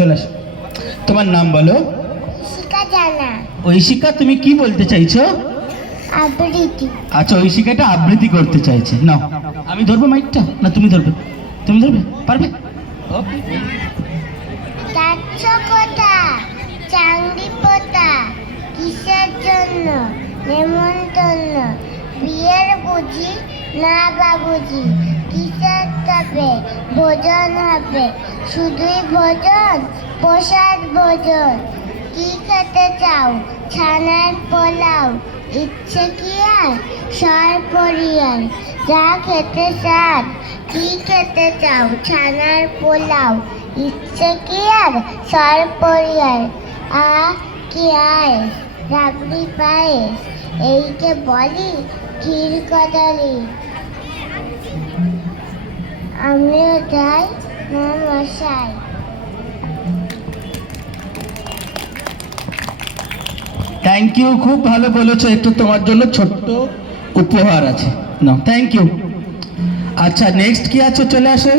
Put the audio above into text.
চলে আসো। তোমার নাম বলো। শিকা জানা ঐশিকা, তুমি কি বলতে চাইছো? আবৃত্তি। আচ্ছা, ঐশিকা এটা আবৃত্তি করতে চাইছে। নাও, আমি ধরবো মাইকটা না তুমি ধরবে? তুমি ধরবে, পারবে? যাচ্ছ কোথা চাংড়ি পোতা, কিসের জন্য নেমন্তন্ন? বিয়ের বুঝি না বাবুজি, কিসের তবে ভোজন হবে? শুধুই ভোজন, প্রসাদ ভোজন। কি খেতে চাও? ছানার পোলাও, ইচ্ছে কি আর সর পরিয়ার? যা খেতে চান, কি খেতে চাও? ছানার পোলাও, ইচ্ছে কি আর সর পরিয়ার? কি আয়েস, রাবড়ি পায়েস, এইকে বলি ক্ষীর কদলি। আমিও যাই না মশাই। থ্যাংক ইউ, খুব ভালো বলেছো। একটু তোমার জন্য ছোট্ট উপহার আছে। নাও, থ্যাংক ইউ। আচ্ছা, নেক্সট কি আছে? চলে আসো।